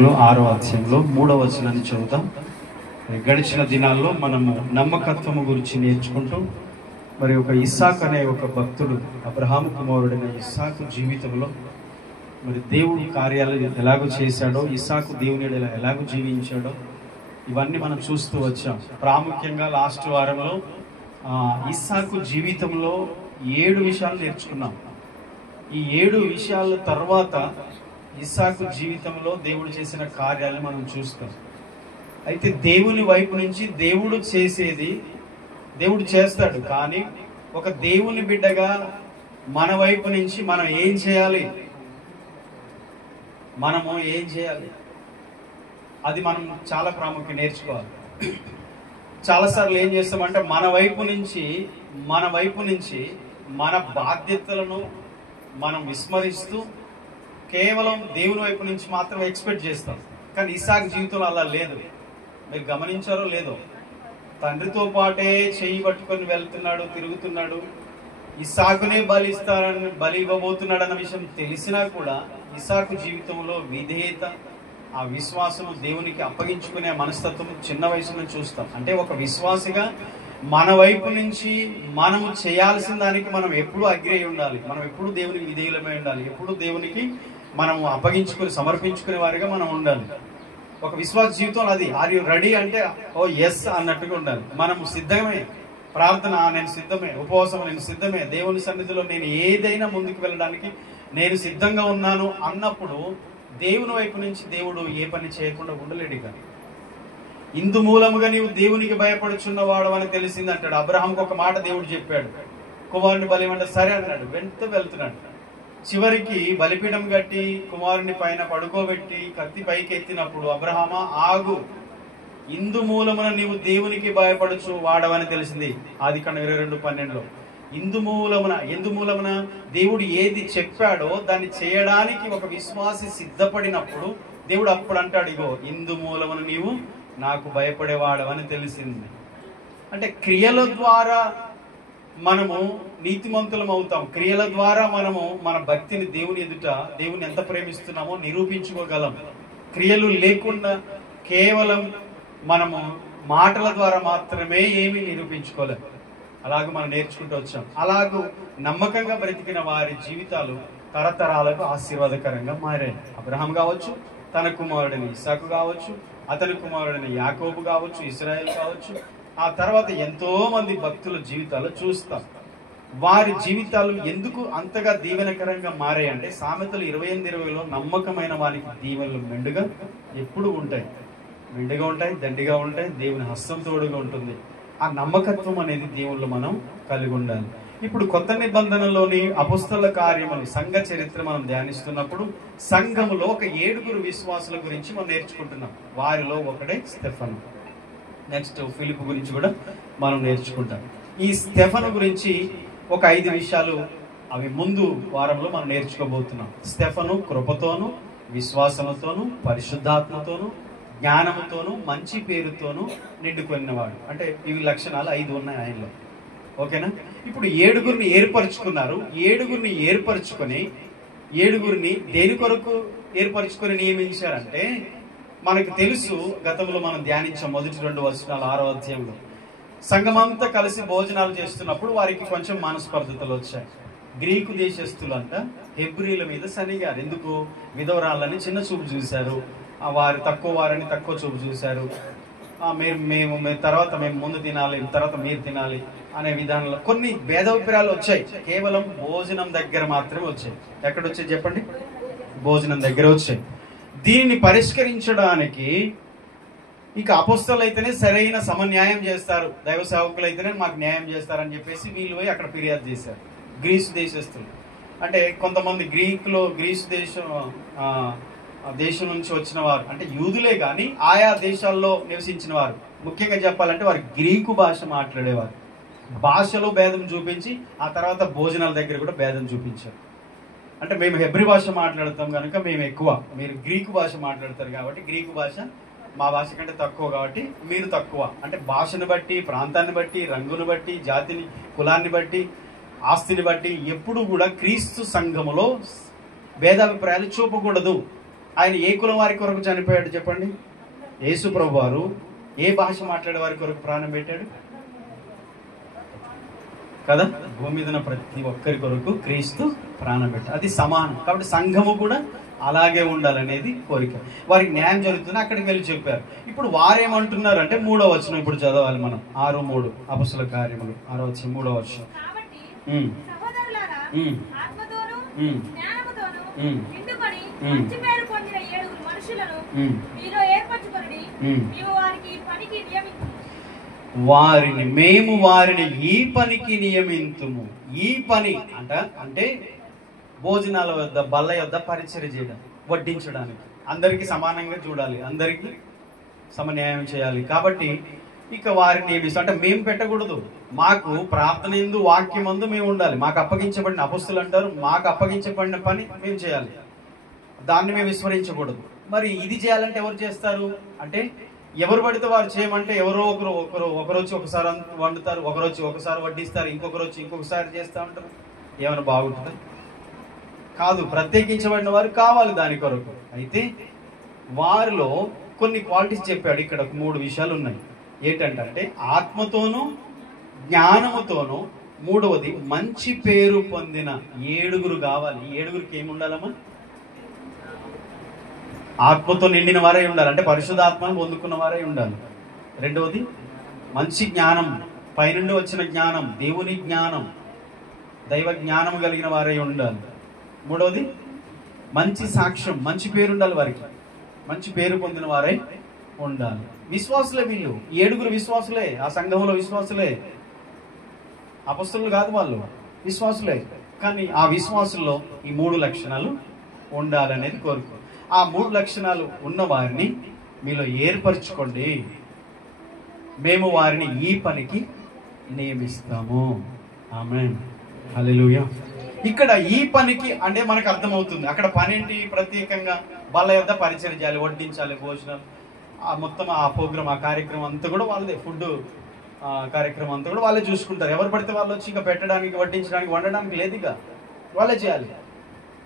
6వ అధ్యాయంలో 3వ వచనాన్ని చదువుతాం. గడిచిన దినాల్లో మనము నమ్మకత్వము గురించి నేర్చుకుంటూ మరి ఒక ఇస్సాకు అనే ఒక భక్తుడు, అబ్రహాము కుమారుడైన ఇస్సాకు జీవితంలో మరి దేవుడి కార్యాలు ఎలాగో చేశాడో, ఇస్సాకు దేవుని ఎలాగో జీవించాడో ఇవన్నీ మనం చూస్తూ వచ్చాం. ప్రాముఖ్యంగా లాస్ట్ వారంలో ఇస్సాకు జీవితంలో 7 విషయాలు నేర్చుకున్నాం. ఈ 7 విషయాల తర్వాత ఇస్సాకు జీవితంలో దేవుడు చేసిన కార్యాలను మనం చూస్తాం. అయితే దేవుని వైపు నుంచి దేవుడు చేసేది దేవుడు చేస్తాడు, కానీ ఒక దేవుని బిడ్డగా మన వైపు నుంచి మనం ఏం చేయాలి, మనము ఏం చేయాలి, అది మనం చాలా ప్రాముఖ్యం నేర్చుకోవాలి. చాలాసార్లు ఏం చేస్తామంటే మన వైపు నుంచి మన బాధ్యతలను మనం విస్మరిస్తూ కేవలం దేవుని వైపు నుంచి మాత్రం ఎక్స్పెక్ట్ చేస్తాం. కానీ ఇస్సాకు జీవితంలో అలా లేదు. మీరు గమనించారో లేదో, తండ్రితో పాటే చెయ్యి పట్టుకొని వెళ్తున్నాడు, తిరుగుతున్నాడు. ఇస్సాకునే బలి ఇవ్వబోతున్నాడు అన్న విషయం తెలిసినా కూడా ఇస్సాకు జీవితంలో విధేయత, ఆ విశ్వాసము, దేవునికి అప్పగించుకునే మనస్తత్వం చిన్న వయసు నుంచి చూస్తాం. అంటే ఒక విశ్వాసిగా మన వైపు నుంచి మనము చేయాల్సిన దానికి మనం ఎప్పుడు అగ్రి ఉండాలి, మనం ఎప్పుడు దేవునికి విధేయులమై ఉండాలి, ఎప్పుడు దేవునికి మనం అప్పగించుకుని సమర్పించుకునే వారిగా మనం ఉండాలి. ఒక విశ్వాస జీవితంలో అది ఆర్ యు రెడీ అంటే ఓ ఎస్ అన్నట్టుగా ఉండాలి. మనం సిద్ధమే, ప్రార్థన నేను సిద్ధమే, ఉపవాసం నేను సిద్ధమే, దేవుని సన్నిధిలో నేను ఏదైనా ముందుకు వెళ్ళడానికి నేను సిద్ధంగా ఉన్నాను అన్నప్పుడు దేవుని వైపు నుంచి దేవుడు ఏ పని చేయకుండా ఉండలేడు. కానీ ఇందు మూలముగా నీవు దేవునికి భయపడుచున్నవాడు అని తెలిసింది అంటాడు. అబ్రహాంకి ఒక మాట దేవుడు చెప్పాడు, కుమారుని బలి ఇవ్వండి, సరే అన్నాడు, వెళ్తున్నాడు. చివరికి బలిపీఠం కట్టి కుమారుని పైన పడుకోబెట్టి కత్తి పైకి ఎత్తినప్పుడు, అబ్రహామా ఆగు, ఇందు మూలమున నీవు దేవునికి భయపడుచు వాడవని తెలిసింది. ఆదికాండం 22:12. ఇందు మూలమున దేవుడు ఏది చెప్పాడో దాన్ని చేయడానికి ఒక విశ్వాసి సిద్ధపడినప్పుడు దేవుడు అప్పుడు అంటాడు, ఇగో ఇందు మూలమున నీవు నాకు భయపడేవాడవని తెలిసింది. అంటే క్రియల ద్వారా మనము నీతిమంతులం అవుతాం. క్రియల ద్వారా మనము మన భక్తిని దేవుని ఎదుట దేవుని ఎంత ప్రేమిస్తున్నామో నిరూపించుకోగలం. క్రియలు లేకుండా కేవలం మనము మాటల ద్వారా మాత్రమే ఏమీ నిరూపించుకోలేం. అలాగూ మనం నేర్చుకుంటూ వచ్చాం. అలాగూ నమ్మకంగా బ్రతికిన వారి జీవితాలు తరతరాలకు ఆశీర్వాదకరంగా మారాయి. అబ్రహాం కావచ్చు, తన కుమారుడైన ఇస్సాకు కావచ్చు, అతని కుమారుడైన యాకోబు కావచ్చు, ఇశ్రాయేలు కావచ్చు, ఆ తర్వాత ఎంతో మంది భక్తుల జీవితాలు చూస్తాం. వారి జీవితాలు ఎందుకు అంతగా దీవెనకరంగా మారాయంటే సామెతలు 28:20లో నమ్మకమైన వారికి దీవెనలు మెండుగా ఎప్పుడు ఉంటాయి, మెండుగా ఉంటాయి, దండిగా ఉంటాయి, దేవుని హస్తం తోడుగా ఉంటుంది. ఆ నమ్మకత్వం అనేది దేవుళ్ళు మనం కలిగి ఉండాలి. ఇప్పుడు కొత్త నిబంధనలోని అపొస్తలుల కార్యములు, సంఘ చరిత్ర మనం ధ్యానిస్తున్నప్పుడు సంఘములో ఒక 7 విశ్వాసుల గురించి మనం నేర్చుకుంటున్నాం. వారిలో ఒకడే స్టెఫను. నెక్స్ట్ ఫిలిప్ గురించి కూడా మనం నేర్చుకుంటాం. ఈ స్టెఫను గురించి ఒక 5 విషయాలు అవి ముందు వారంలో మనం నేర్చుకోబోతున్నాం. స్టెఫను కృపతోను, విశ్వాసముతోను, పరిశుద్ధాత్మతోను, జ్ఞానముతోను, మంచి పేరుతోను నిండుకున్నవాడు. అంటే ఇవి లక్షణాలు 5 ఉన్నాయి ఆయనలో. ఓకేనా? ఇప్పుడు 7 ఏర్పరచుకున్నారు. 7 ఏర్పరచుకొని 7 దేని కొరకు ఏర్పరచుకొని నియమించారంటే, మనకు తెలుసు, గతంలో మనం ధ్యానించాం మొదటి 2 వచనాలు 6వ అధ్యాయంలో. సంఘమంతా కలిసి భోజనాలు చేస్తున్నప్పుడు వారికి కొంచెం మనస్పర్ధతలు వచ్చాయి. గ్రీకు దేశస్తులంట హెబ్రీల మీద సనిగారు. ఎందుకు? విధవరాళ్ళని చిన్న చూపు చూశారు, వారు తక్కువ వారని తక్కువ చూపు చూశారు. మేము తర్వాత మేము ముందు తినాలి, తర్వాత మీరు తినాలి అనే విధానంలో కొన్ని భేదాభిప్రాయాలు వచ్చాయి. కేవలం భోజనం దగ్గర మాత్రమే వచ్చాయి. ఎక్కడొచ్చాయి చెప్పండి? భోజనం దగ్గర వచ్చాయి. దీనిని పరిష్కరించడానికి ఇక అపొస్తలులు అయితేనే సరైన సమన్యాయం చేస్తారు, దైవ సేవకులు అయితేనే మాకు న్యాయం చేస్తారని చెప్పేసి వీళ్ళు పోయి అక్కడ ఫిర్యాదు చేశారు. గ్రీసు దేశస్తులు అంటే కొంతమంది గ్రీసు దేశం నుంచి వచ్చిన వారు, అంటే యూదులే కానీ ఆయా దేశాల్లో నివసించిన వారు. ముఖ్యంగా చెప్పాలంటే వారు గ్రీకు భాష మాట్లాడేవారు. భాషలో భేదం చూపించి ఆ తర్వాత భోజనాల దగ్గర కూడా భేదం చూపించారు. అంటే మేము హెబ్రీ భాష మాట్లాడతాం కనుక మేము ఎక్కువ, మీరు గ్రీకు భాష మాట్లాడతారు కాబట్టి గ్రీకు భాష మా భాష కంటే తక్కువ కాబట్టి మీరు తక్కువ. అంటే భాషను బట్టి, ప్రాంతాన్ని బట్టి, రంగును బట్టి, జాతిని, కులాన్ని బట్టి, ఆస్తిని బట్టి ఎప్పుడు కూడా క్రీస్తు సంఘములో భేదాభిప్రాయాలు చూపకూడదు ఆయన ఏ కులం వారి కొరకు చనిపోయాడు చెప్పండి? యేసు ప్రభు వారు ఏ భాష మాట్లాడే వారి కొరకు ప్రాణం పెట్టాడు కదా? భూమి మీద ఉన్న ప్రతి ఒక్కరి కొరకు క్రీస్తు ప్రాణం పెట్టాడు. అది సమానం. కాబట్టి సంఘము కూడా అలాగే ఉండాలనేది కోరిక. వారికి న్యాయం జరుగుతుంది, అక్కడికి వెళ్ళి చెప్పారు. ఇప్పుడు వారేమంటున్నారు అంటే 3వ వచనం ఇప్పుడు చదవాలి మనం. 6:3 అపొస్తలుల కార్యములు 6వ వచనం 3వ వచనం. మేము వారిని ఈ పనికి నియమింతుము. ఈ పని అంటే భోజనాల వద్ద, బల్ల యొద్ద పరిచర్య చేయడం, వడ్డించడానికి, అందరికీ సమానంగా చూడాలి, అందరికీ సమన్యాయం చేయాలి. కాబట్టి ఇక వారిని నియమిస్తాం. అంటే మేము పెట్టకూడదు, మాకు ప్రార్థన యందు వాక్యమందు మేము ఉండాలి. మాకు అప్పగించబడిన అపొస్తలులు అంటారు, మాకు అప్పగించబడిన పని మేము చేయాలి, దాన్ని మేము విస్మరించకూడదు. మరి ఇది చేయాలంటే ఎవరు చేస్తారు అంటే, ఎవరు పడితే వారు చేయమంటే ఎవరో ఒకరు వచ్చి ఒకసారి వండుతారు, ఒకరు వచ్చి ఒకసారి వడ్డిస్తారు, ఇంకొకరు వచ్చి ఇంకొకసారి చేస్తూ ఉంటారు. ఏమైనా బాగుంటుందా? కాదు. ప్రత్యేకించబడిన వారు కావాలి దాని కొరకు. అయితే వారిలో కొన్ని క్వాలిటీస్ చెప్పాడు. ఇక్కడ 3 విషయాలు ఉన్నాయి. ఏంటంటే ఆత్మతోనూ జ్ఞానముతోనూ, 3వది మంచి పేరు పొందిన 7 కావాలి. ఈ 7కి ఏమి ఉండాలమ్మా? ఆత్మతో నిండిన వారే ఉండాలి, అంటే పరిశుద్ధాత్మను పొందుకున్న వారే ఉండాలి. 2వది మంచి జ్ఞానం, పైనుండి వచ్చిన జ్ఞానం, దేవుని జ్ఞానం, దైవ జ్ఞానం కలిగిన వారే ఉండాలి. 3వది మంచి సాక్ష్యం, మంచి పేరు ఉండాలి వారికి, మంచి పేరు పొందిన వారే ఉండాలి. విశ్వాసులే వీళ్ళు. 7 విశ్వాసులే, ఆ సంఘంలో విశ్వాసులే, అపొస్తలులు కాదు, వాళ్ళు విశ్వాసులే. కానీ ఆ విశ్వాసుల్లో ఈ 3 లక్షణాలు ఉండాలనేది కోరుకో. ఆ 3 లక్షణాలు ఉన్న వారిని మీలో ఏర్పరచుకోండి, మేము వారిని ఈ పనికి నియమిస్తాము. ఆమేన్, హల్లెలూయా. ఇక్కడ ఈ పనికి అంటే మనకు అర్థమవుతుంది. అక్కడ పని ఏంటి? ప్రత్యేకంగా బల్ల యొద్ద పరిచర్య చేయాలి, వడ్డించాలి, భోజనాలు, మొత్తం ఆ ప్రోగ్రామ్, ఆ కార్యక్రమం అంతా కూడా వాళ్ళదే. ఫుడ్ కార్యక్రమం అంతా కూడా వాళ్ళే చూసుకుంటారు. ఎవరు పడితే వాళ్ళు వచ్చి ఇంకా పెట్టడానికి, వడ్డించడానికి, వండడానికి లేదు, ఇక వాళ్ళే చేయాలి.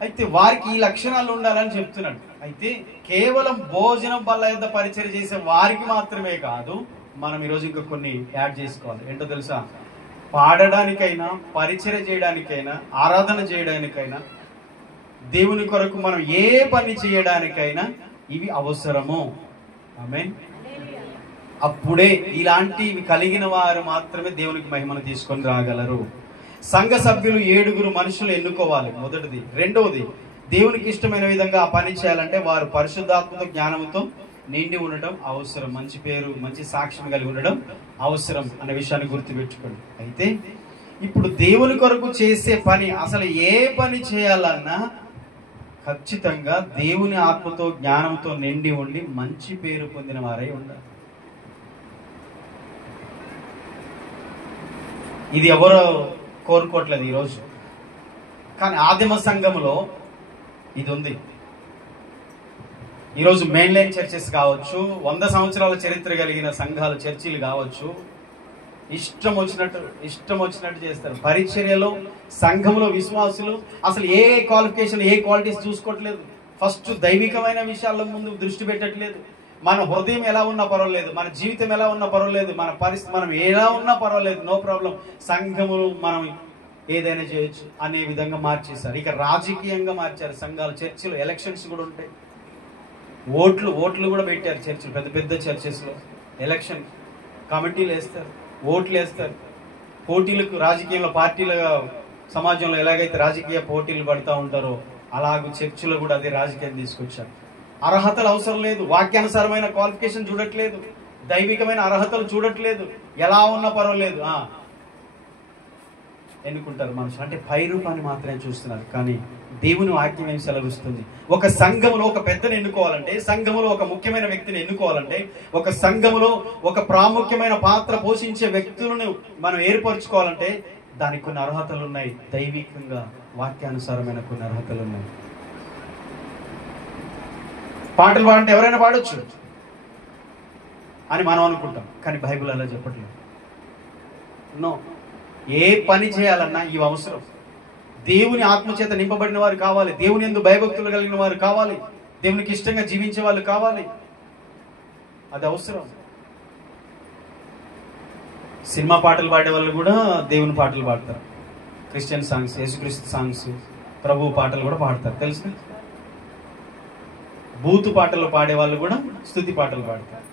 అయితే వారికి ఈ లక్షణాలు ఉండాలని చెప్తున్నాడు. అయితే కేవలం భోజనం, బల్ల యొద్ద పరిచర్య చేసే వారికి మాత్రమే కాదు, మనం ఈరోజు ఇంకా కొన్ని యాడ్ చేసుకోవాలి. ఏంటో తెలుసా? పాడడానికైనా, పరిచర్య చేయడానికైనా, ఆరాధన చేయడానికైనా, దేవుని కొరకు మనం ఏ పని చేయడానికైనా ఇవి అవసరము. ఆమేన్. అప్పుడే ఇలాంటివి కలిగిన వారు మాత్రమే దేవునికి మహిమను తీసుకొని రాగలరు. సంఘ సభ్యులు 7 మనుషులు ఎన్నుకోవాలి, మొదటిది. 2వది దేవునికి ఇష్టమైన విధంగా ఆ పని చేయాలంటే వారు పరిశుద్ధాత్మతో, జ్ఞానంతో నిండి ఉండడం అవసరం. మంచి పేరు, మంచి సాక్ష్యం కలిగి ఉండడం అవసరం అనే విషయాన్ని గుర్తుపెట్టుకోండి. అయితే ఇప్పుడు దేవుని కొరకు చేసే పని, అసలు ఏ పని చేయాలన్నా ఖచ్చితంగా దేవుని ఆత్మతో, జ్ఞానంతో నిండి ఉండి మంచి పేరు పొందిన వారై ఉండాలి. ఇది ఎవరో కోరుకోవట్లేదు ఈరోజు, కానీ ఆదిమ సంఘములో ఇది ఉంది. ఈరోజు మెయిన్ లైన్ చర్చెస్ కావచ్చు, 100 సంవత్సరాల చరిత్ర కలిగిన సంఘాలు, చర్చిలు కావచ్చు, ఇష్టం వచ్చినట్టు చేస్తారు. పరిచర్యలో, సంఘంలో విశ్వాసులు అసలు ఏ క్వాలిఫికేషన్, ఏ క్వాలిటీస్ చూసుకోవట్లేదు. ఫస్ట్ దైవికమైన విషయాల ముందు దృష్టి పెట్టట్లేదు. మన హృదయం ఎలా ఉన్నా పర్వాలేదు, మన జీవితం ఎలా ఉన్నా పర్వాలేదు, మన పరిస్థితి మనం ఎలా ఉన్నా పర్వాలేదు, నో ప్రాబ్లం, సంఘములు మనం ఏదైనా చేయొచ్చు అనే విధంగా మార్చేశారు. ఇక రాజకీయంగా మార్చారు సంఘాలు. చర్చిలో ఎలక్షన్స్ కూడా ఉంటాయి, ఓట్లు కూడా పెట్టారు చర్చిలు. పెద్ద పెద్ద చర్చెస్లో ఎలక్షన్ కమిటీలు వేస్తారు, ఓట్లు వేస్తారు. పోటీలకు, రాజకీయంలో, పార్టీలుగా సమాజంలో ఎలాగైతే రాజకీయ పోటీలు పడుతూ ఉంటారో అలాగూ చర్చిలో కూడా అదే రాజకీయం తీసుకొచ్చారు. అర్హతలు అవసరం లేదు, వాక్యానుసారమైన క్వాలిఫికేషన్ చూడట్లేదు, దైవికమైన అర్హతలు చూడట్లేదు, ఎలా ఉన్నా పర్వాలేదు ఎన్నుకుంటారు మనుషులు. అంటే పై రూపాన్ని మాత్రమే చూస్తున్నారు. కానీ దేవుని వాక్యం ఏం సెలవిస్తుంది? ఒక సంఘములో ఒక పెద్దను ఎన్నుకోవాలంటే, సంఘములో ఒక ముఖ్యమైన వ్యక్తిని ఎన్నుకోవాలంటే, ఒక సంఘములో ఒక ప్రాముఖ్యమైన పాత్ర పోషించే వ్యక్తులను మనం ఏర్పరచుకోవాలంటే దానికి కొన్ని అర్హతలు ఉన్నాయి. దైవికంగా, వాక్యానుసారమైన కొన్ని అర్హతలు ఉన్నాయి. పాటలు పాడంటే ఎవరైనా పాడొచ్చు అని మనం అనుకుంటాం, కానీ బైబిల్ అలా చెప్పట్లేదు. నో, ఏ పని చేయాలన్నా ఇవి అవసరం. దేవుని ఆత్మచేత నింపబడిన వారు కావాలి, దేవుని యందు భయభక్తులు కలిగిన వారు కావాలి, దేవునికి ఇష్టంగా జీవించే వాళ్ళు కావాలి. అది అవసరం. సినిమా పాటలు పాడే వాళ్ళు కూడా దేవుని పాటలు పాడతారు. క్రిస్టియన్ సాంగ్స్, యేసుక్రీస్తు సాంగ్స్, ప్రభు పాటలు కూడా పాడతారు. తెలుసు. బూతు పాటలు పాడే వాళ్ళు కూడా స్తుతి పాటలు పాడతారు.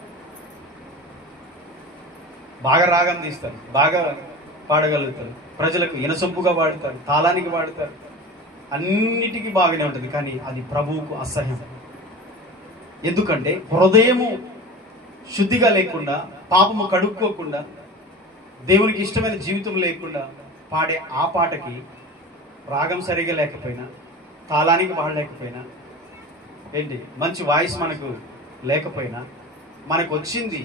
బాగా రాగం తీస్తారు, బాగా పాడగలుగుతారు, ప్రజలకు ఇనసొంపుగా పాడతారు, తాళానికి పాడతారు, అన్నిటికీ బాగానే ఉంటుంది. కానీ అది ప్రభువుకు అసహ్యం. ఎందుకంటే హృదయము శుద్ధిగా లేకుండా, పాపము కడుక్కోకుండా, దేవునికి ఇష్టమైన జీవితం లేకుండా పాడే ఆ పాటకి రాగం సరిగా లేకపోయినా, తాళానికి పాడలేకపోయినా, ఏంటి మంచి వాయిస్ మనకు లేకపోయినా, మనకు వచ్చింది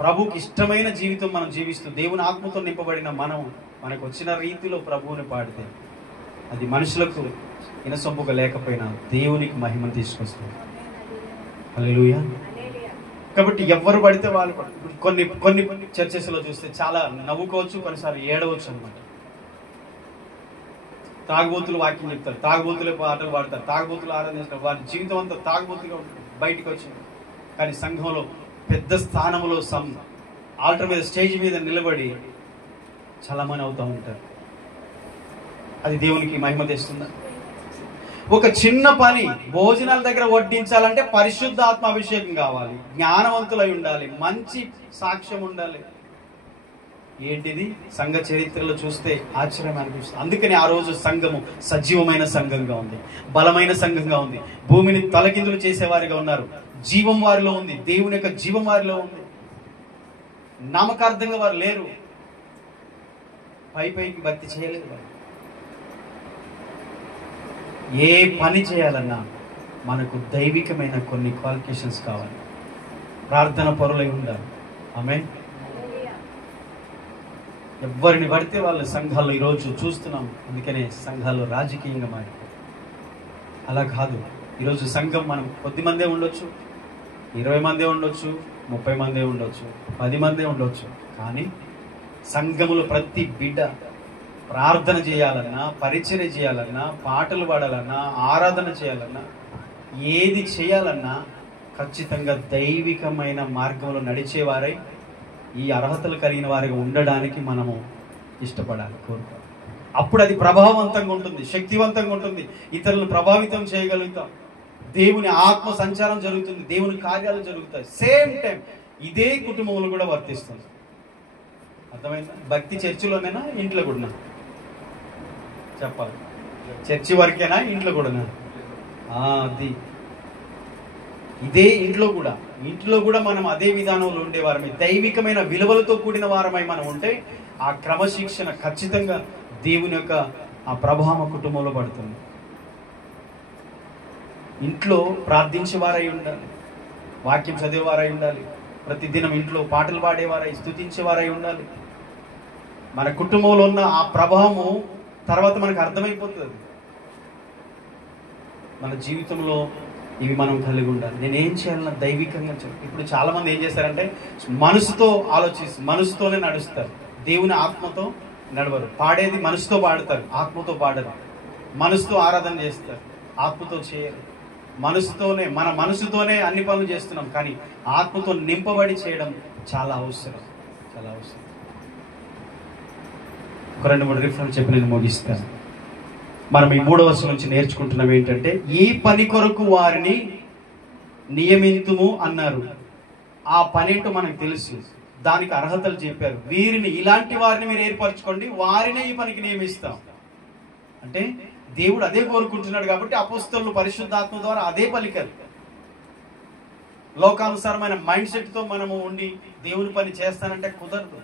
ప్రభువుకి ఇష్టమైన జీవితం మనం జీవిస్తూ దేవుని ఆత్మతో నింపబడిన మనం మనకు వచ్చిన రీతిలో ప్రభువుని పాడితే అది మనుషులకు ఇనసొంపుగా లేకపోయినా దేవునికి మహిమను తీసుకొస్తుంది. హల్లెలూయా. కాబట్టి ఎవరు పడితే వాళ్ళు కొన్ని కొన్ని చర్చెస్లో చూస్తే చాలా నవ్వుకోవచ్చు, కొన్నిసార్లు ఏడవచ్చు అనమాట. తాగుబోతులు వాక్యం చెప్తారు, తాగుబోతులే పాటలు పాడతారు, తాగుబోతులు ఆరాధిస్తారు, వారి జీవితం అంతా తాగుబోతుగా ఉంటుంది. బయటికి వచ్చింది కానీ సంఘంలో పెద్ద స్థానంలో ఆల్టర్ మీద, స్టేజ్ మీద నిలబడి చలమని అవుతూ ఉంటారు. అది దేవునికి మహిమ తెస్తుందా? ఒక చిన్న పని భోజనాల దగ్గర వడ్డించాలంటే పరిశుద్ధాత్మ అభిషేకం కావాలి, జ్ఞానవంతులై ఉండాలి, మంచి సాక్ష్యం ఉండాలి. ఏంటిది? సంఘ చరిత్రలో చూస్తే ఆశ్చర్యం అనిపిస్తుంది. అందుకని ఆ రోజు సంఘము సజీవమైన సంఘంగా ఉంది, బలమైన సంఘంగా ఉంది, భూమిని తలకిందులు చేసేవారిగా ఉన్నారు. జీవం వారిలో ఉంది, దేవుని యొక్క జీవం వారిలో ఉంది. నామకార్థంగా వారు లేరు, పైకి భక్తి చేయలేదు. వారు ఏ పని చేయాలన్నా మనకు దైవికమైన కొన్ని క్వాలిఫికేషన్స్ కావాలి. ప్రార్థన పరులై ఉండాలి. ఆమేన్. ఎవరిని పడితే వాళ్ళు సంఘాల్లో ఈరోజు చూస్తున్నాం. అందుకనే సంఘాలు రాజకీయంగా మారిపోయి అలా కాదు. ఈరోజు సంఘం మనం కొద్ది మందే ఉండొచ్చు, 20 మందే ఉండొచ్చు, 30 మందే ఉండొచ్చు, 10 మందే ఉండొచ్చు. కానీ సంఘములో ప్రతి బిడ్డ ప్రార్థన చేయాలన్నా, పరిచర్య చేయాలన్నా, పాటలు పాడాలన్నా, ఆరాధన చేయాలన్నా, ఏది చేయాలన్నా ఖచ్చితంగా దైవికమైన మార్గంలో నడిచేవారై ఈ అర్హతలు కలిగిన వారిగా ఉండడానికి మనము ఇష్టపడాలి, కోరుకోవాలి. అప్పుడు అది ప్రభావవంతంగా ఉంటుంది, శక్తివంతంగా ఉంటుంది, ఇతరులను ప్రభావితం చేయగలుగుతాం, దేవుని ఆత్మ సంచారం జరుగుతుంది, దేవుని కార్యాలు జరుగుతాయి. సేమ్ టైం ఇదే కుటుంబంలో కూడా వర్తిస్తుంది. అర్థమైందా? భక్తి చర్చిలోనేనా, ఇంట్లో కూడా చెప్పాలి? చర్చి వరకేనా, ఇంట్లో కూడానా? అది ఇదే ఇంట్లో కూడా మనం అదే విధానంలో ఉండేవారమై, దైవికమైన విలువలతో కూడిన వారమై మనం ఉంటే ఆ క్రమశిక్షణ ఖచ్చితంగా దేవుని యొక్క ఆ ప్రభావం కుటుంబంలో పడుతుంది. ఇంట్లో ప్రార్థించేవారై ఉండాలి, వాక్యం చదివేవారై ఉండాలి, ప్రతిదినం ఇంట్లో పాటలు పాడేవారై, స్తుతించేవారై ఉండాలి. మన కుటుంబంలో ఉన్న ఆ ప్రభావము తర్వాత మనకు అర్థమైపోతుంది. మన జీవితంలో ఇవి మనం కలిగి ఉండాలి. నేనేం చేయాలన్నా దైవికంగా ఇప్పుడు చాలా మంది ఏం చేస్తారంటే మనసుతో మనసుతోనే నడుస్తారు, దేవుని ఆత్మతో నడవరు. పాడేది మనసుతో పాడతారు, ఆత్మతో పాడరు. మనసుతో ఆరాధన చేస్తారు, ఆత్మతో చేయరు. మన మనసుతోనే అన్ని పనులు చేస్తున్నాం, కానీ ఆత్మతో నింపబడి చేయడం చాలా అవసరం. ఒక 2-3 రిఫరెన్స్ చెప్పి నేను ముగిస్తాను. మనం ఈ 3వ వచనం నుంచి నేర్చుకుంటున్నాం ఏంటంటే, ఈ పని కొరకు వారిని నియమింతుము అన్నారు. ఆ పని ఏంటో మనకు తెలుసు, దానికి అర్హతలు చెప్పారు. వీరిని, ఇలాంటి వారిని మీరు ఏర్పరచుకోండి, వారినే ఈ పనికి నియమిస్తాం అంటే దేవుడు అదే కోరుకుంటున్నాడు. కాబట్టి అపోస్తలులు పరిశుద్ధాత్మ ద్వారా అదే పలికారు. లోకానుసారమైన మైండ్ సెట్ తో మనము ఉండి దేవుని పని చేస్తానంటే కుదరదు.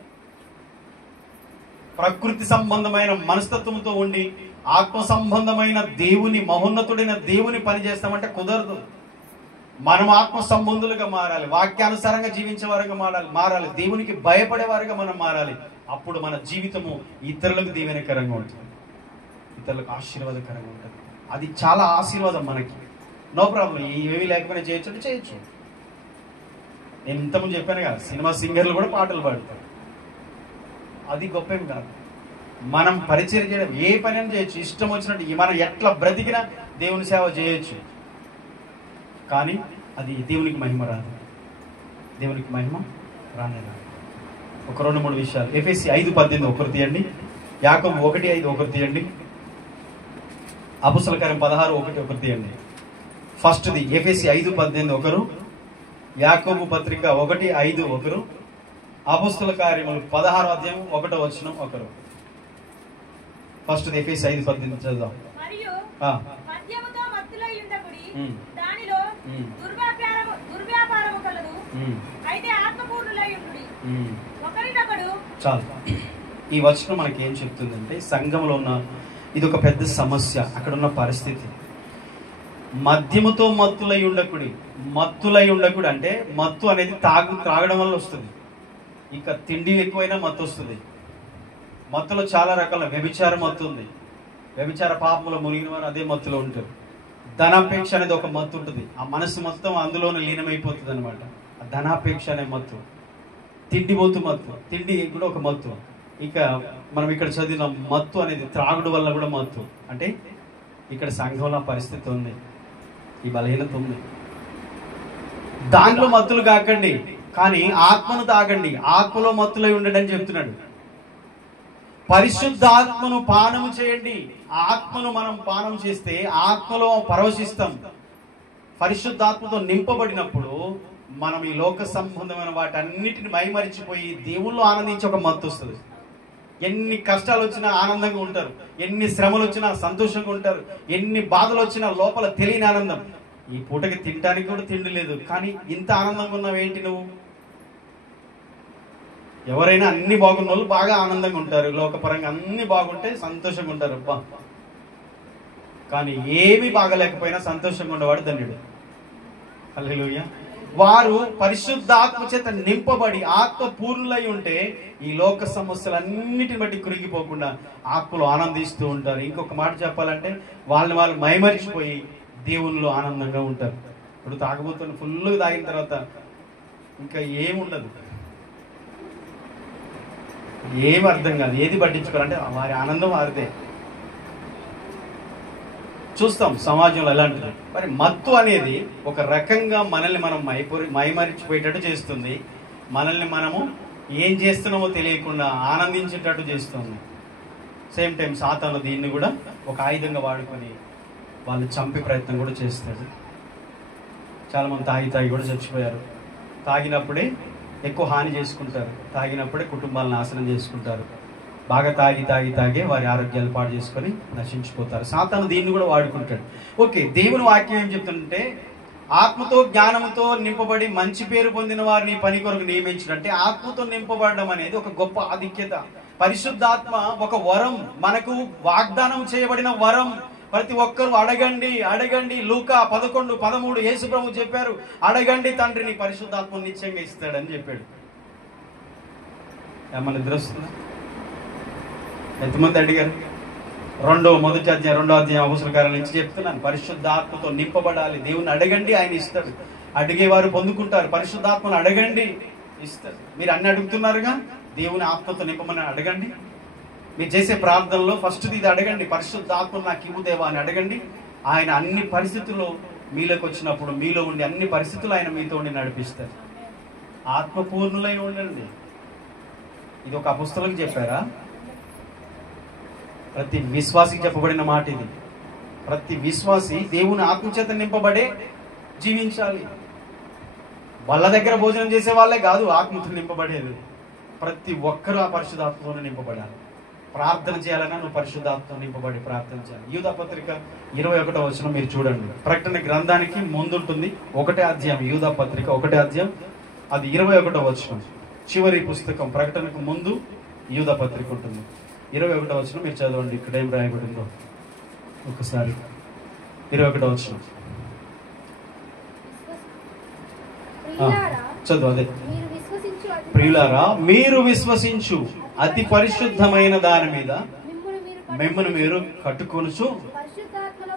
ప్రకృతి సంబంధమైన మనస్తత్వంతో ఉండి ఆత్మ సంబంధమైన దేవుని, మహోన్నతుడైన దేవుని పని చేస్తామంటే కుదరదు. మనం ఆత్మ సంబంధులుగా మారాలి, వాక్యానుసారంగా జీవించే వారిగా మారాలి, దేవునికి భయపడేవారిగా మనం మారాలి. అప్పుడు మన జీవితము ఇతరులకు దీవెనకరంగా ఉంటుంది, ఇతరులకు ఆశీర్వాదకరంగా ఉంటుంది. అది చాలా ఆశీర్వాదం మనకి. నో ప్రాబ్లం, ఏమీ లేకపోయినా చేయొచ్చు. నేను ఇంతకుముందు చెప్పాను కదా, సినిమా సింగర్లు కూడా పాటలు పాడతారు. అది గొప్పేం కాదు. మనం పరిచయం చేయడం, ఏ పని అని చేయొచ్చు, ఇష్టం వచ్చినట్టు మనం ఎట్లా బ్రతికినా దేవుని సేవ చేయొచ్చు. కానీ అది దేవునికి మహిమ రాదు. దేవునికి మహిమ రానే రాదు. ఒక 2-3 విషయాలు. ఎఫెసీ 5:18 ఒకరు తీయండి. యాకోబు 1:5 ఒకరు తీయండి. అపోస్తల కార్యం 16:1 ఒకరు తీయండి. ఫస్ట్ది ఎఫెసీ 5:18 ఒకరు, యాకోబు పత్రిక 1:5 ఒకరు, అపోస్తల కార్యములు 16వ అధ్యాయం 1వ వచనం ఒకరు. ఫస్ట్ ఎఫెసీ 5:18 చదువుదాం. చాలు. ఈ వచనం మనకి ఏం చెప్తుందంటే, సంఘంలో ఉన్న ఇది ఒక పెద్ద సమస్య. అక్కడ ఉన్న పరిస్థితి, మద్యముతో మత్తులై ఉండకుడి. మత్తులై ఉండకుడు అంటే మత్తు అనేది త్రాగడం వల్ల వస్తుంది. ఇక తిండి ఎక్కువైనా మత్తు వస్తుంది. మత్తులో చాలా రకాల వ్యభిచార మత్తు ఉంది. వ్యభిచార పాపంలో మునిగిన వారు అదే మత్తులో ఉంటారు. ధనాపేక్ష అనేది ఒక మత్తు ఉంటుంది. ఆ మనసు మొత్తం అందులోనే లీనమైపోతుంది అనమాట. ఆ ధనాపేక్ష అనే మత్తు. తిండిపోతు మత్తు, తిండి కూడా ఒక మత్తు. ఇక మనం ఇక్కడ చదివిన మత్తు అనేది త్రాగుడు వల్ల కూడా మత్తు. అంటే ఇక్కడ సంఘంలో పరిస్థితి ఉంది, ఈ బలహీనత ఉంది. దాంట్లో మత్తులు కాకండి, కానీ ఆత్మను తాగండి. ఆత్మలో మత్తులై ఉండండి అని చెప్తున్నాడు. పరిశుద్ధాత్మను పానము చేయండి. ఆత్మను మనం పానం చేస్తే ఆత్మలో పరవశిస్తాం. పరిశుద్ధాత్మతో నింపబడినప్పుడు మనం ఈ లోక సంబంధమైన వాటన్నిటిని మైమరిచిపోయి దేవుళ్ళు ఆనందించి ఒక మత్తు వస్తుంది. ఎన్ని కష్టాలు వచ్చినా ఆనందంగా ఉంటారు, ఎన్ని శ్రమలు వచ్చినా సంతోషంగా ఉంటారు, ఎన్ని బాధలు వచ్చినా లోపల తెలియని ఆనందం. ఈ పూటకి తినడానికి కూడా తిండి లేదు, కానీ ఇంత ఆనందంగా ఉన్నావు ఏంటి నువ్వు? ఎవరైనా అన్ని బాగున్న వాళ్ళు బాగా ఆనందంగా ఉంటారు, లోకపరంగా అన్ని బాగుంటే సంతోషంగా ఉంటారు. అబ్బా, కానీ ఏమీ బాగలేకపోయినా సంతోషంగా ఉండేవాడు ధన్యుడు. హల్లెలూయా. వారు పరిశుద్ధాత్మ చేత నింపబడి ఆత్మ పూర్ణులై ఉంటే ఈ లోక సమస్యలన్నిటిని బట్టి కృంగిపోకుండా ఆత్మలో ఆనందిస్తూ ఉంటారు. ఇంకొక మాట చెప్పాలంటే వాళ్ళు మైమరిచిపోయి దేవునిలో ఆనందంగా ఉంటారు. ఇప్పుడు తాగబోతున్న ఫుల్గా తాగిన తర్వాత ఇంకా ఏముండదు, ఏమి అర్థం కాదు, ఏది పట్టించుకోవాలంటే వారి ఆనందం వారిదే. చూస్తాం సమాజంలో ఎలాంటిది. మరి మత్తు అనేది ఒక రకంగా మనల్ని మనం మైమరిచిపోయేటట్టు చేస్తుంది. మనల్ని మనము ఏం చేస్తున్నామో తెలియకుండా ఆనందించేటట్టు చేస్తుంది. సేమ్ టైం సాతాను దీన్ని కూడా ఒక ఆయుధంగా వాడుకొని వాళ్ళు చంపే ప్రయత్నం కూడా చేస్తారు. చాలామంది తాగి కూడా చచ్చిపోయారు. తాగినప్పుడే ఎక్కువ హాని చేసుకుంటారు, తాగినప్పుడే కుటుంబాలను నాశనం చేసుకుంటారు. బాగా తాగే వారి ఆరోగ్యాలు పాడు చేసుకొని నశించిపోతారు. సాతాను దీన్ని కూడా వాడుకుంటాడు. ఓకే, దేవుని వాక్యం ఏం చెప్తుందంటే, ఆత్మతో జ్ఞానంతో నింపబడి మంచి పేరు పొందిన వారిని పని కొరకు నియమించినట్టే ఆత్మతో నింపబడడం అనేది ఒక గొప్ప ఆధిక్యత. పరిశుద్ధాత్మ ఒక వరం, మనకు వాగ్దానం చేయబడిన వరం. ప్రతి ఒక్కరు అడగండి. లూకా 11:13 యేసు ప్రభు చెప్పారు, అడగండి తండ్రిని, పరిశుద్ధాత్మ నిశ్చయంగా ఇస్తాడని చెప్పాడు. ఏమన్నా నిద్ర వస్తుందా? ఎంతమంది అడిగారు? మొదటి అధ్యాయం 2వ అధ్యాయం అపోస్తల కార్యాల నుంచి చెప్తున్నాను. పరిశుద్ధాత్మతో నింపబడాలి. దేవుని అడగండి, ఆయన ఇస్తాడు. అడిగేవారు పొందుకుంటారు. పరిశుద్ధాత్మను అడగండి, ఇస్తాడు. మీరు అన్ని అడుగుతున్నారుగా, దేవుని ఆత్మతో నింపమని అడగండి. మీరు చేసే ప్రార్థనలో ఫస్ట్ది ఇది అడగండి, పరిశుద్ధాత్మను నాకు ఇవ్వు దేవా అని అడగండి. ఆయన అన్ని పరిస్థితుల్లో మీలోకి వచ్చినప్పుడు మీలో ఉండి అన్ని పరిస్థితులు ఆయన మీతో ఉండి నడిపిస్తారు. ఆత్మపూర్ణులై ఉండండి. ఇది ఒక అపోస్తలులకు చెప్పారా? ప్రతి విశ్వాసికి చెప్పబడిన మాట ఇది. ప్రతి విశ్వాసి దేవుని ఆత్మచేత నింపబడే జీవించాలి. వాళ్ళ దగ్గర భోజనం చేసే వాళ్ళే కాదు ఆత్మతో నింపబడేది. ప్రతి ఒక్కరూ ఆ పరిశుద్ధాత్మతో నింపబడాలి. ప్రార్థన చేయాలన్నా నువ్వు పరిశుద్ధాత్మతో నింపబడి ప్రార్థన చేయాలి. యూదా పత్రిక 21వ వచనం మీరు చూడండి. ప్రకటన గ్రంథానికి ముందుంటుంది 1వ అధ్యాయం. యూదా పత్రిక 1వ అధ్యాయం, అది 21వ వచనం. చివరి పుస్తకం ప్రకటనకు ముందు యూదా పత్రిక ఉంటుంది. 21వ వచనం మీరు చదవండి. ఇక్కడ ఏం రాయబడిందో ఒకసారి. 21వ వచనం చదువు. అదే, ప్రియులారా మీరు విశ్వసించు అతి పరిశుద్ధమైన దాని మీద మిమ్మల్ని మీరు కట్టుకొనుచు పరిశుద్ధాత్మలో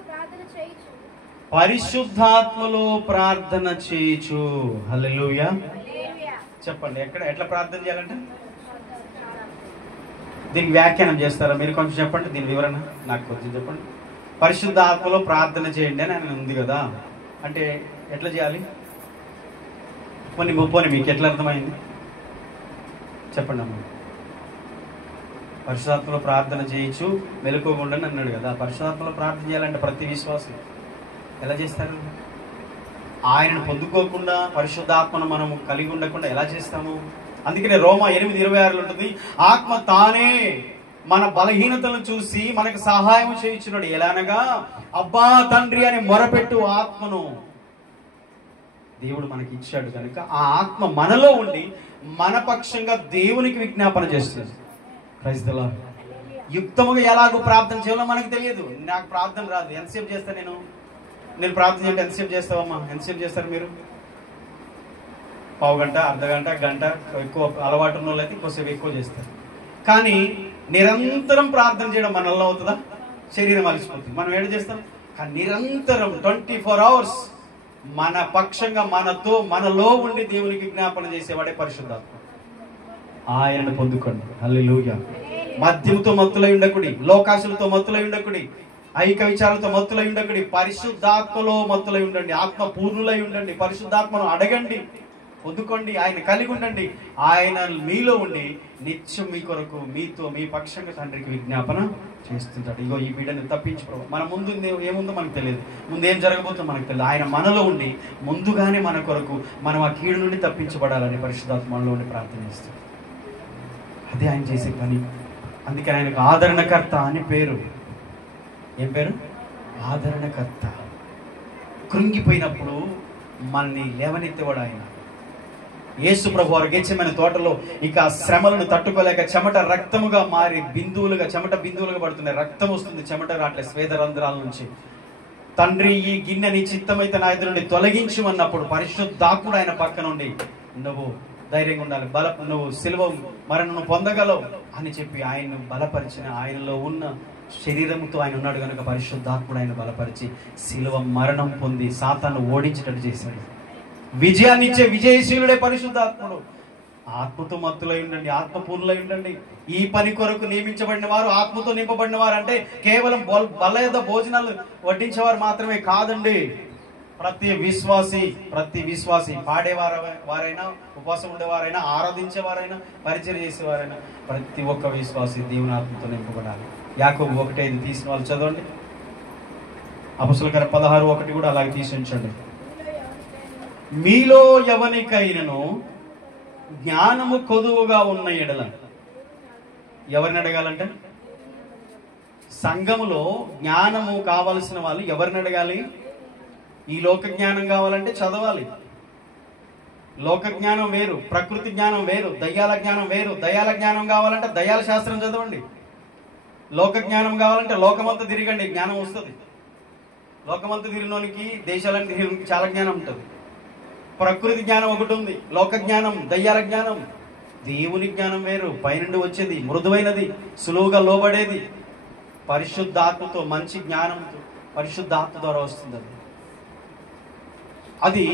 ప్రార్థన చేయుచు. హల్లెలూయా. చెప్పండి, ఎట్లా ప్రార్థన చేయాలంటే దీనికి వ్యాఖ్యానం చేస్తారా మీరు? కొంచెం చెప్పండి, దీని వివరణ నాకు కొంచెం చెప్పండి. పరిశుద్ధాత్మలో ప్రార్థన చేయండి అని ఆయన ఉంది కదా, అంటే ఎట్లా చేయాలి? పోనీ మీకు ఎట్లా అర్థమైంది చెప్పండి అమ్మ. పరిశుద్ధాత్మలో ప్రార్థన చేయొచ్చు మెలకువకుండా అన్నాడు కదా. పరిశుద్ధాత్మలో ప్రార్థన చేయాలంటే ప్రతి విశ్వాసం ఎలా చేస్తారు? ఆయనను పొందుకోకుండా పరిశుద్ధాత్మను మనము కలిగి ఉండకుండా ఎలా చేస్తాము? అందుకనే రోమా 8:26 ఉంటుంది, ఆత్మ తానే మన బలహీనతలను చూసి మనకు సహాయం చేయించున్నాడు. ఎలానగా అబ్బా తండ్రి అని మొరపెట్టు ఆత్మను దేవుడు మనకి ఇచ్చాడు కనుక ఆ ఆత్మ మనలో ఉండి మన పక్షంగా దేవునికి విజ్ఞాపన చేస్తుంది. Praise the lord. యుక్తముగా ఎలాగో ప్రార్థన చేయాలో మనకు తెలియదు. నాకు ప్రార్థన రాదు. ఎంతసేపు చేస్తా నేను ప్రార్థన చేయంటే ఎంతసేపు చేస్తావమ్మా? ఎంతసేపు చేస్తారు మీరు? పావు గంట, అర్ధ గంట, గంట. ఎక్కువ అలవాటు ఉన్న వాళ్ళు అయితే కొంచెం ఎక్కువ చేస్తారు. కానీ నిరంతరం ప్రార్థన చేయడం మనల్లో అవుతుందా? శరీరం అలసిపోతుంది. మనం ఏం చేస్తాం? కానీ నిరంతరం 24 hours మన పక్షంగా మనలో ఉండి దేవునికి విజ్ఞాపన చేసేవాడే పరిశుద్ధాత్మ. ఆయనను పొందుకోండి. హల్లెలూయా. మద్యముతో మత్తులై ఉండకుడి, లోకాశలతో మత్తులై ఉండకుడి, ఐక విచారాలతో మత్తులై ఉండకుడి, పరిశుద్ధాత్మలో మత్తులై ఉండండి, ఆత్మ పూర్ణులై ఉండండి. పరిశుద్ధాత్మను అడగండి, పొందుకోండి, ఆయన కలిగి ఉండండి. ఆయన మీలో ఉండి నిత్యం మీ కొరకు మీతో మీ పక్షంగా తండ్రికి విజ్ఞాపన చేస్తుంటాడు. ఇగో ఈ బిడ్డని తప్పించుకో. మన ముందు ఏముందో మనకు తెలియదు, ముందు ఏం జరగబోతుందో మనకు తెలియదు. ఆయన మనలో ఉండి ముందుగానే మన కొరకు మనం ఆ కీడు నుండి తప్పించబడాలని పరిశుద్ధాత్మ మనలో ఉండి ప్రార్థన చేస్తాడు. అదే ఆయన చేసే పని. అందుకని ఆయనకు ఆదరణకర్త అని పేరు. ఏం పేరు? ఆదరణకర్త. కృంగిపోయినప్పుడు మనల్ని లేవనెత్తేవాడు ఆయన. యేసు ప్రభు వారు గెత్సేమనే తోటలో ఇక శ్రమలను తట్టుకోలేక చెమట రక్తముగా మారి చెమట బిందువులుగా పడుతున్నాయి. రక్తం వస్తుంది, చెమట రాట్లే స్వేద రంధ్రాల నుంచి. తండ్రి ఈ గిన్నెని చిత్తమైతే నా ఎదురు నుండి తొలగించమన్నప్పుడు పరిశుద్ధాత్ముడు ఆయన పక్క నుండి నువ్వు ధైర్యంగా ఉండాలి, నువ్వు సిలువ మరణను పొందగలవు అని చెప్పి ఆయన్ను బలపరిచిన, ఆయనలో ఉన్న శరీరంతో ఆయన ఉన్నాడు కనుక పరిశుద్ధాత్ముడు ఆయన బలపరిచి సిలువ మరణం పొంది సాతాను ఓడించేటట్టు చేశాడు. విజయాన్ని ఇచ్చే విజయశీలుడే పరిశుద్ధాత్ముడు. ఆత్మతో మత్తులై ఉండండి, ఆత్మపూర్ణులై ఉండండి. ఈ పని కొరకు నియమించబడిన వారు, ఆత్మతో నింపబడిన వారు అంటే కేవలం బలయుద్ధ భోజనాలు వడ్డించేవారు మాత్రమే కాదండి. ప్రతి విశ్వాసి వారైనా, ఉపవాసం ఉండేవారైనా, ఆరాధించేవారైనా, పరిచయం చేసేవారైనా ప్రతి ఒక్క విశ్వాసి దేవుని ఆత్మతో నింపబడాలి. యాకోబు 1:5 తీసిన వాళ్ళు చదవండి. అపొస్తలుల కార్యం 16:1 కూడా అలాగే తీసి ఉంచండి. మీలో ఎవనికైనను జ్ఞానము కొదువుగా ఉన్న ఎడల, ఎవరిని అడగాలంటే సంఘములో జ్ఞానము కావలసిన వాళ్ళు ఎవరిని అడగాలి? ఈ లోక జ్ఞానం కావాలంటే చదవాలి. లోక జ్ఞానం వేరు, ప్రకృతి జ్ఞానం వేరు, దయ్యాల జ్ఞానం వేరు. దయ్యాల జ్ఞానం కావాలంటే దయ్యాల శాస్త్రం చదవండి. లోక జ్ఞానం కావాలంటే లోకమంతా తిరగండి, జ్ఞానం వస్తుంది. లోకమంతా తిరిగినోనికి, దేశాలను తిరిగినోనికి చాలా జ్ఞానం ఉంటుంది. ప్రకృతి జ్ఞానం ఒకటి ఉంది, లోక జ్ఞానం, దయ్యాల జ్ఞానం. దేవుని జ్ఞానం వేరు, పైనుండి వచ్చేది, మృదువైనది, సులువుగా లోబడేది. పరిశుద్ధాత్మతో, మంచి జ్ఞానంతో, పరిశుద్ధాత్మ ద్వారా వస్తుంది. అది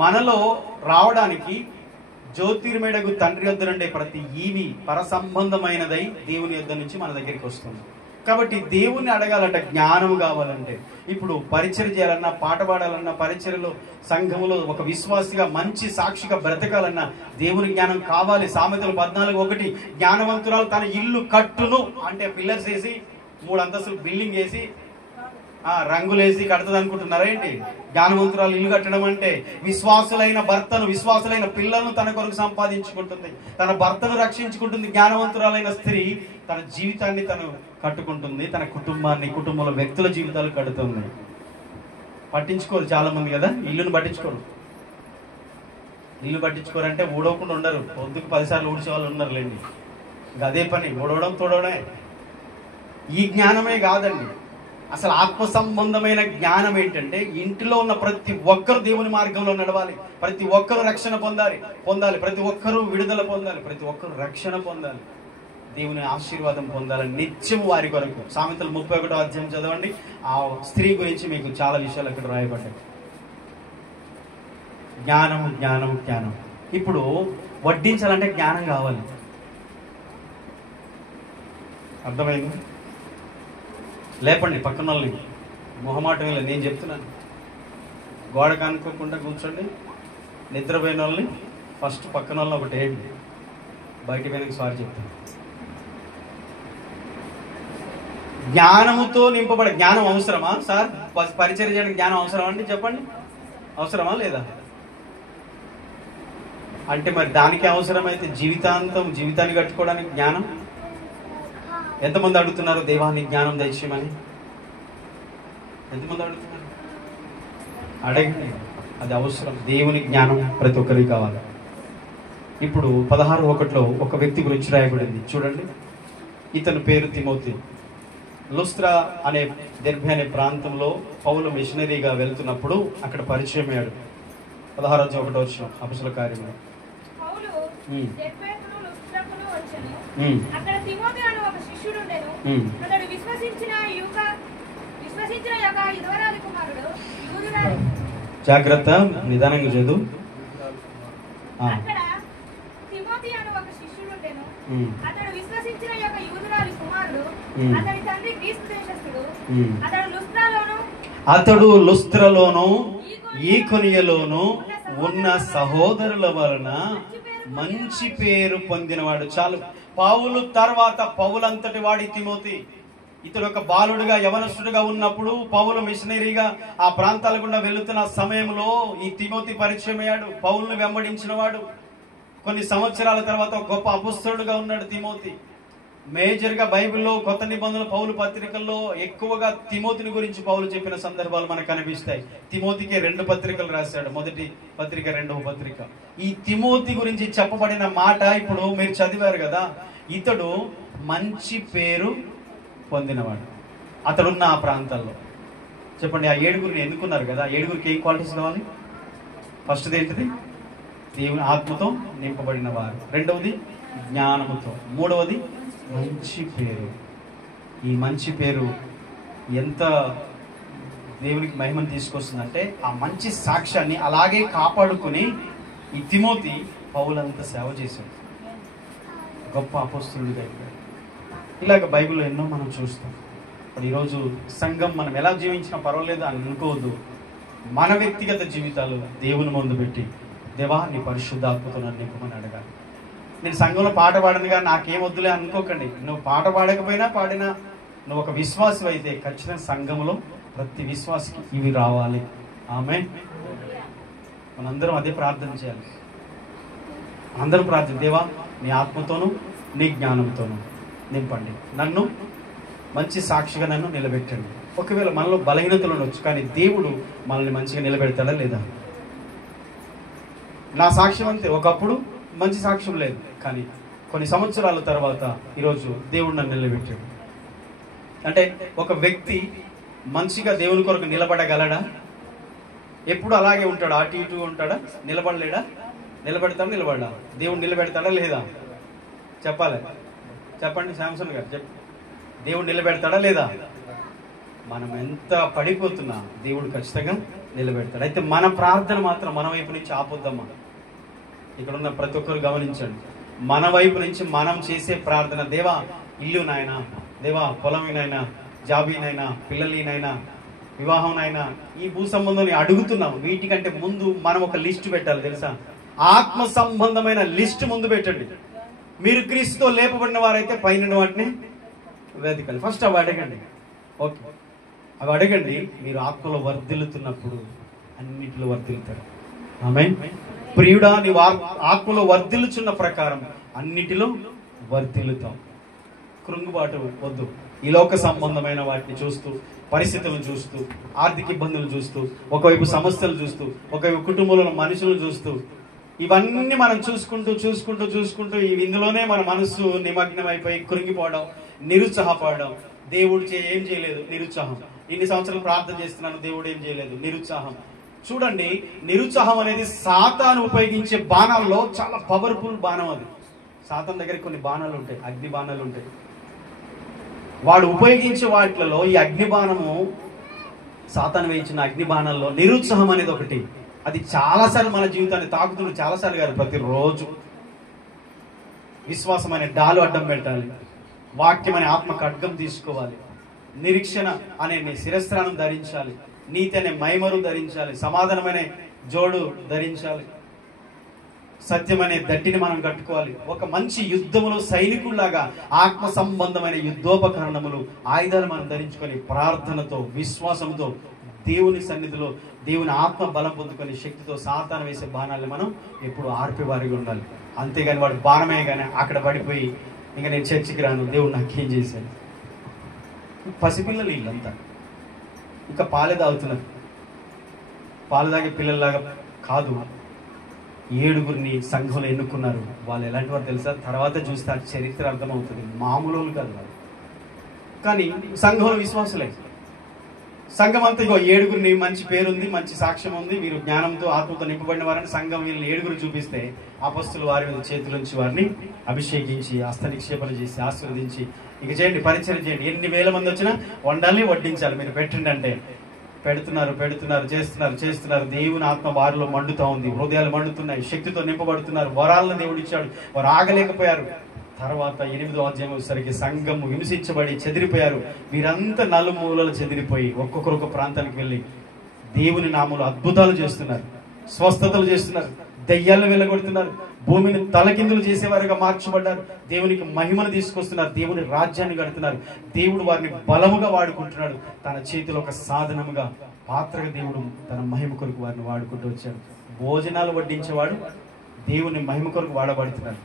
మనలో రావడానికి జ్యోతిర్మేడకు తండ్రి యొద్ద నుండి ప్రతి ఈవి పరసంబంధమైనదై దేవుని యొద్ద నుంచి మన దగ్గరికి వస్తుంది. కాబట్టి దేవుని అడగాలంటే జ్ఞానం కావాలంటే, ఇప్పుడు పరిచర్య చేయాలన్నా, పాట పాడాలన్నా, పరిచర్యలో సంఘములో ఒక విశ్వాసిగా మంచి సాక్షిగా బ్రతకాలన్నా దేవుని జ్ఞానం కావాలి. సామెతలు 14:1 జ్ఞానవంతురాలు తన ఇల్లు కట్టును అంటే పిల్లర్స్ వేసి 3 అంతస్తులు బిల్డింగ్ వేసి రంగులేసి కడుతుంది అనుకుంటున్నారా ఏంటి? జ్ఞానవంతురాలు ఇల్లు కట్టడం అంటే విశ్వాసులైన భర్తను, విశ్వాసులైన పిల్లలను తన కొరకు సంపాదించుకుంటుంది, తన భర్తను రక్షించుకుంటుంది. జ్ఞానవంతురాలైన స్త్రీ తన జీవితాన్ని తను కట్టుకుంటుంది, తన కుటుంబాన్ని, కుటుంబంలో వ్యక్తుల జీవితాలు కడుతుంది. పట్టించుకోరు చాలా మంది కదా, ఇల్లును పట్టించుకోరు. ఇల్లు పట్టించుకోరంటే ఊడవకుండా ఉండరు, పొద్దుకు 10 సార్లు ఊడ్చే వాళ్ళు ఉన్నారులేండి. ఇంకా అదే పని, ఊడవడం తోడవడమే. ఈ జ్ఞానమే కాదండి, అసలు ఆత్మ సంబంధమైన జ్ఞానం ఏంటంటే ఇంటిలో ఉన్న ప్రతి ఒక్కరు దేవుని మార్గంలో నడవాలి, ప్రతి ఒక్కరు రక్షణ పొందాలి, ప్రతి ఒక్కరూ విడుదల పొందాలి, ప్రతి ఒక్కరు రక్షణ పొందాలి, దేవుని ఆశీర్వాదం పొందాలని నిత్యం వారి కొరకు. సామెతలు 31వ అధ్యాయం చదవండి. ఆ స్త్రీ గురించి మీకు చాలా విషయాలు అక్కడ రాయబడ్డాయి. జ్ఞానము జ్ఞానము జ్ఞానం. ఇప్పుడు వడ్డించాలంటే జ్ఞానం కావాలి. అర్థమైంది? లేపండి పక్కన వాళ్ళని, మొహమాటం లేదు, నేను చెప్తున్నాను. గోడకు అనుకోకుండా కూర్చోండి. నిద్రపోయిన వాళ్ళని ఫస్ట్ పక్కన వాళ్ళని ఒకటి వేయండి, బయట వెనక్కి సారీ చెప్తాను. జ్ఞానముతో నింపబడే జ్ఞానం అవసరమా సార్? పరిచయం చేయడానికి జ్ఞానం అవసరమా అండి? చెప్పండి, అవసరమా లేదా? అంటే మరి దానికి అవసరమైతే జీవితాన్ని కట్టుకోవడానికి జ్ఞానం. ఎంతమంది అడుగుతున్నారు దేవాన్ని జ్ఞానం దయచేయమని? ఎంతమంది అడుగుతున్నారు? అడగండి, అది అవసరం. దేవుని జ్ఞానం ప్రతి ఒక్కరికి కావాలి. ఇప్పుడు 16:1 ఒక వ్యక్తి గురించి రాయబడింది చూడండి. ఇతని పేరు తిమోతి. లుస్త్రా అనే దెర్బే అనే ప్రాంతంలో పౌలు మిషనరీగా వెళ్తున్నప్పుడు అక్కడ పరిచయం అయ్యాడు. 16:1 అపొస్తలుల కార్యములు. జాగ్రత్త, నిదానంగా చదువు. అతడు లుస్త్రలోను ఈకొనియలోను ఉన్న సహోదరుల వలన మంచి పేరు పొందినవాడు. చాలు. పౌలు తర్వాత పౌలంతటి వాడి తిమోతి. ఇతడు ఒక బాలుడుగా యవనస్తుడుగా ఉన్నప్పుడు పౌలు మిషనరీగా ఆ ప్రాంతాల గుండా వెళుతున్న సమయంలో ఈ తిమోతి పరిచయం అయ్యాడు. పౌలును వెంబడించిన వాడు. కొన్ని సంవత్సరాల తర్వాత గొప్ప అపొస్తలుడుగా ఉన్నాడు తిమోతి. మేజర్గా బైబిల్లో కొత్త నిబంధనలు పౌలు పత్రికల్లో ఎక్కువగా తిమోతిని గురించి పౌలు చెప్పిన సందర్భాలు మనకు కనిపిస్తాయి. తిమోతికి 2 పత్రికలు రాశాడు, మొదటి పత్రిక, 2వ పత్రిక. ఈ తిమోతి గురించి చెప్పబడిన మాట ఇప్పుడు మీరు చదివారు కదా. ఇతడు మంచి పేరు పొందినవాడు. అతడున్న ఆ ప్రాంతాల్లో. చెప్పండి, ఆ 7గురిని ఎన్నుకున్నారు కదా, 7గురికి ఏం క్వాలిటీస్ కావాలి? ఫస్ట్ది ఏంటిది? దేవుని ఆత్మతో నింపబడిన వారు. 2వది జ్ఞానముతో. 3వది మంచి పేరు. ఈ మంచి పేరు ఎంత దేవునికి మహిమను తీసుకొస్తుందంటే ఆ మంచి సాక్ష్యాన్ని అలాగే కాపాడుకుని ఈ తిమోతి పౌలంత సేవ చేశాడు. గొప్ప అపొస్తలుడిగా అయిపోయాడు. ఇలాగ బైబిల్లో ఎన్నో మనం చూస్తాం. ఇప్పుడు ఈరోజు సంఘం మనం ఎలా జీవించినా పర్వాలేదు అని అనుకోవద్దు. మన వ్యక్తిగత జీవితాలు దేవుని ముందు పెట్టి, దేవా నీ పరిశుద్ధాత్మతో నన్ను నింపమని అడగాలి. నేను సంఘంలో పాట పాడనుగా నాకేం వద్దులే అనుకోకండి. నువ్వు పాట పాడకపోయినా పాడినా నువ్వు ఒక విశ్వాసం అయితే ఖచ్చితంగా సంఘంలో ప్రతి విశ్వాసకి ఇవి రావాలి. ఆమేన్. మనందరం అదే ప్రార్థన చేయాలి. అందరం ప్రార్థన, దేవా నీ ఆత్మతోనూ నీ జ్ఞానంతోనూ నింపండి, నన్ను మంచి సాక్షిగా నన్ను నిలబెట్టండి. ఒకవేళ మనలో బలహీనతలు ఉండొచ్చు, కానీ దేవుడు మనల్ని మంచిగా నిలబెడతాడా లేదా? నా సాక్ష్యం అంతే, ఒకప్పుడు మంచి సాక్ష్యం లేదు, కానీ కొన్ని సంవత్సరాల తర్వాత ఈరోజు దేవుడు నన్ను నిలబెట్టాడు. అంటే ఒక వ్యక్తి మంచిగా దేవుని కొరకు నిలబడగలడా? ఎప్పుడు అలాగే ఉంటాడా? అటు ఇటు ఉంటాడా? నిలబడలేడా? నిలబెడతాడా? నిలబడా? దేవుడు నిలబెడతాడా లేదా? చెప్పాలి, చెప్పండి శాంసన్ గారు, చెప్పు. దేవుడు నిలబెడతాడా లేదా? మనం ఎంత పడిపోతున్నా దేవుడు ఖచ్చితంగా నిలబెడతాడు. అయితే మన ప్రార్థన మాత్రం మన వైపు నుంచి ఆపొద్దమ్మా. ఇక్కడ ఉన్న ప్రతి ఒక్కరు గమనించండి. మన వైపు నుంచి మనం చేసే ప్రార్థన, దేవా ఇల్లు నాయనా, దేవా పొలమినైనా, జాబీనైనా, పిల్లలినైనా, వివాహంనైనా, ఈ భూ సంబంధం అడుగుతున్నాం. వీటికంటే ముందు మనం ఒక లిస్టు పెట్టాలి, తెలుసా? ఆత్మ సంబంధమైన లిస్టు ముందు పెట్టండి. మీరు క్రీస్తుతో లేపబడిన వారైతే పైన వాటిని వెతకండి. ఫస్ట్ అవి అడగండి. ఓకే, అవి అడగండి. మీరు ఆత్మలో వర్ధిల్లుతున్నప్పుడు అన్నిటిలో వర్ధిల్లుతారు. ఆమేన్. ప్రియుడా, నీవు ఆత్మలో వర్ధిల్లుచున్న ప్రకారం అన్నిటిలో వర్ధిల్లుతాం. కృంగుబాటు వద్దు. ఈ లోక సంబంధమైన వాటిని చూస్తూ, పరిస్థితులను చూస్తూ, ఆర్థిక ఇబ్బందులు చూస్తూ, ఒకవైపు సమస్యలు చూస్తూ, ఒకవైపు కుటుంబంలో మనుషులను చూస్తూ, ఇవన్నీ మనం చూసుకుంటూ ఇందులోనే మన మనస్సు నిమగ్నం అయిపోయి కృంగిపోవడం, నిరుత్సాహపడడం. దేవుడు ఏం చేయలేదు, నిరుత్సాహం. ఇన్ని సంవత్సరాలు ప్రార్థన చేస్తున్నాను, దేవుడు ఏం చేయలేదు, నిరుత్సాహం. చూడండి, నిరుత్సాహం అనేది సాతాను ఉపయోగించే బాణాల్లో చాలా పవర్ఫుల్ బాణం. అది సాతాను దగ్గర కొన్ని బాణాలు ఉంటాయి, అగ్ని బాణాలు ఉంటాయి. వాడు ఉపయోగించే వాటిలలో ఈ అగ్ని బాణము, సాతాను వేయించిన అగ్ని బాణాల్లో నిరుత్సాహం అనేది ఒకటి. అది చాలాసార్లు మన జీవితాన్ని తాకుతుంది, చాలాసార్లు కాదు, ప్రతిరోజు. విశ్వాసం అనే డాలు అడ్డం పెట్టాలి, వాక్యం అనే ఆత్మకు అడ్డం తీసుకోవాలి, నిరీక్షణ అనే శిరస్త్రానం ధరించాలి, నీతి అనే మైమరు ధరించాలి, సమాధానమైన జోడు ధరించాలి, సత్యం అనే దట్టిని మనం కట్టుకోవాలి. ఒక మంచి యుద్ధములో సైనికుల్లాగా ఆత్మ సంబంధమైన యుద్ధోపకరణములు, ఆయుధాలు మనం ధరించుకొని ప్రార్థనతో, విశ్వాసంతో, దేవుని సన్నిధిలో దేవుని ఆత్మ బలం పొందుకొని శక్తితో సాతాను వేసే బాణాలను మనం ఎప్పుడు ఆర్పేవారిగా ఉండాలి. అంతేగాని వాడు బాణమే కానీ అక్కడ పడిపోయి ఇంకా నేను చర్చికి రాను, దేవుడు నాకేం చేశాను. పసిపిల్లలు వీళ్ళంతా ఇంకా పాలే తాగుతున్నారు. పాలు తాగే పిల్లల్లాగా కాదు. 7గురిని సంఘంలో ఎన్నుకున్నారు. వాళ్ళు ఎలాంటి వారు తెలుసా? తర్వాత చూస్తే ఆ చరిత్ర అర్థమవుతుంది. మామూలు కాదు వాళ్ళు. కానీ సంఘంలో విశ్వాసులే. సంఘం అంతా ఇగో 7గురిని, మంచి పేరుంది, మంచి సాక్ష్యం ఉంది, వీరు జ్ఞానంతో ఆత్మతో నింపబడిన వారని సంఘం వీళ్ళని 7గురు చూపిస్తే అపొస్తలులు వారి మీద చేతులుంచి వారిని అభిషేకించి హస్త నిక్షేపణ చేసి ఆశీర్వదించి ఇక చేయండి, పరిచయం చేయండి, ఎన్ని వేల మంది వచ్చినా వండాలి, వడ్డించాలి, మీరు పెట్టండి అంటే పెడుతున్నారు, చేస్తున్నారు. దేవుని ఆత్మ వారిలో మండుతా ఉంది, హృదయాలు మండుతున్నాయి, శక్తితో నింపబడుతున్నారు, వరాలను దేవుడు ఇచ్చాడు. వారు ఆగలేకపోయారు. తర్వాత 8వ అధ్యాయం వచ్చేసరికి సంఘము హింసించబడి చెదిరిపోయారు. వీరంతా నలుమూలలు చెదిరిపోయి ఒక్కొక్కరు ఒక ప్రాంతానికి వెళ్ళి దేవుని నామములో అద్భుతాలు చేస్తున్నారు, స్వస్థతలు చేస్తున్నారు, దయ్యాలను వెళ్ళగొడుతున్నారు, భూమిని తలకిందులు చేసేవారుగా మార్చబడ్డారు, దేవునికి మహిమను తీసుకొస్తున్నారు, దేవుని రాజ్యాన్ని కడుతున్నారు. దేవుడు వారిని బలముగా వాడుకుంటున్నాడు. తన చేతిలో ఒక సాధనముగా, పాత్రగా దేవుడు తన మహిమ కొరకు వారిని వాడుకుంటూ వచ్చాడు. భోజనాలు వడ్డించేవాడు దేవుని మహిమ కొరకు వాడబడుతున్నాడు.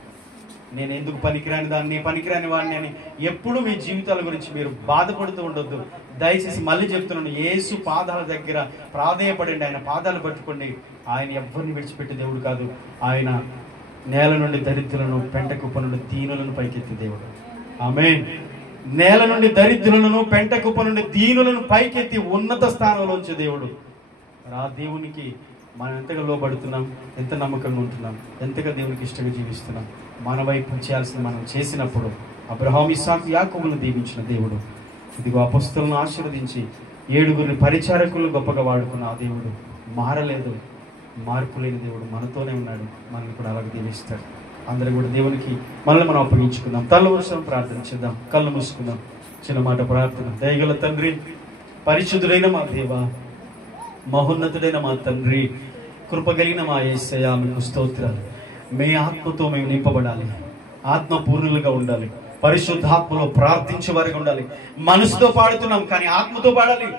నేను ఎందుకు పనికిరాని దాన్ని, పనికిరాని వాడిని అని ఎప్పుడు మీ జీవితాల గురించి మీరు బాధపడుతూ ఉండొద్దు. దయచేసి మళ్ళీ చెప్తున్నాను, యేసు పాదాల దగ్గర ప్రాధేయపడండి, ఆయన పాదాలు పట్టుకోండి. ఆయన ఎవరిని విడిచిపెట్టే దేవుడు కాదు. ఆయన నేల నుండి దరిద్రులను, పెంట కుప్ప నుండి దీనులను పైకెత్తి దేవుడు. ఆమేన్. నేల నుండి దరిద్రులను, పెంట కుప్ప నుండి దీనులను పైకెత్తి ఉన్నత స్థానంలో ఉంచే దేవుడు. ఆ దేవునికి మనం ఎంతగా లోబడుతున్నాం, ఎంత నమ్మకంగా ఉంటున్నాం, ఎంతగా దేవునికి ఇష్టంగా జీవిస్తున్నాం. మన వైపు చేయాల్సింది మనం చేసినప్పుడు అబ్రహాము, ఇస్సాకు, యాకోబులను దీవించిన దేవుడు ఇదిగో అపొస్తలులను ఆశీర్వదించి 7గురిని పరిచారకులను గొప్పగా వాడుకున్న ఆ దేవుడు మారలేదు. మార్పు లేని దేవుడు మనతోనే ఉన్నాడు. మనల్ని కూడా అలాగే దీవిస్తాడు. అందరూ కూడా దేవునికి మనల్ని మనం అప్పగించుకుందాం. తల వర్షం ప్రార్థన చేద్దాం. కళ్ళు మూసుకుందాం. చిన్న మాట ప్రార్థన. దయగల తండ్రి, పరిశుద్ధుడైన మా దేవ, మహోన్నతుడైన మా తండ్రి, కృపగలిగిన మా యేసయ్య, మీకు స్తోత్రాలు. మీ ఆత్మతో మేము నింపబడాలి, ఆత్మపూర్ణులుగా ఉండాలి, పరిశుద్ధాత్మలో ప్రార్థించే వారిగా ఉండాలి. మనసుతో పాడుతున్నాం కానీ ఆత్మతో పాడాలి.